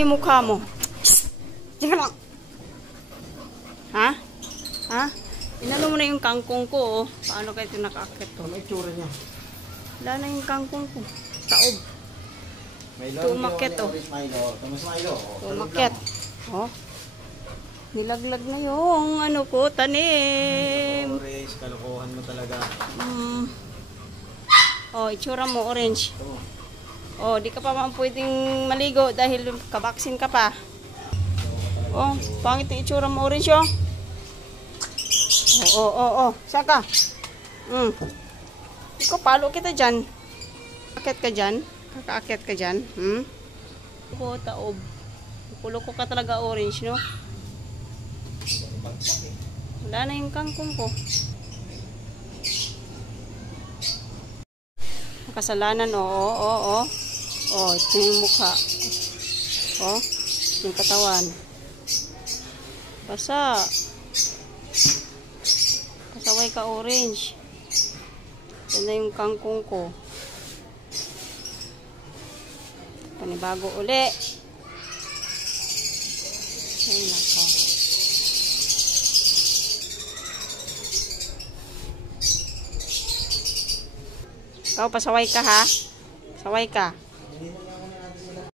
yung mukha mo. Diyan ka lang. Ha? Ha? Inano mo na yung kangkong ko, oh. Paano kayo ito nakakit to? Ano itsura niya? Wala na yung kangkong ko. Taob. Tumakit, oh. Tumakit. Oh. Nilaglag na yung ano ko, tanim. Orange, kalokohan mo talaga. Oh, itsura mo, orange. Oh, di ka pa pwedeng maligo dahil kabaksin ka pa. Oh, pangit yung itsura mo, orange, oh. Oh. Saan ka? Ikaw, palo kita dyan. Akit ka dyan? Kakaakit ka dyan? Ko, taob. Kulo ko ka talaga orange, no? Wala na yung kangkong ko. Kasalanan, oh. Oh, ito yung mukha. Oh, yung katawan. Basa. Pasaway ka orange. Yan na yung kangkong ko. Panibago uli. Ay, nako. Ikaw, pasaway ka ha? Pasaway ka.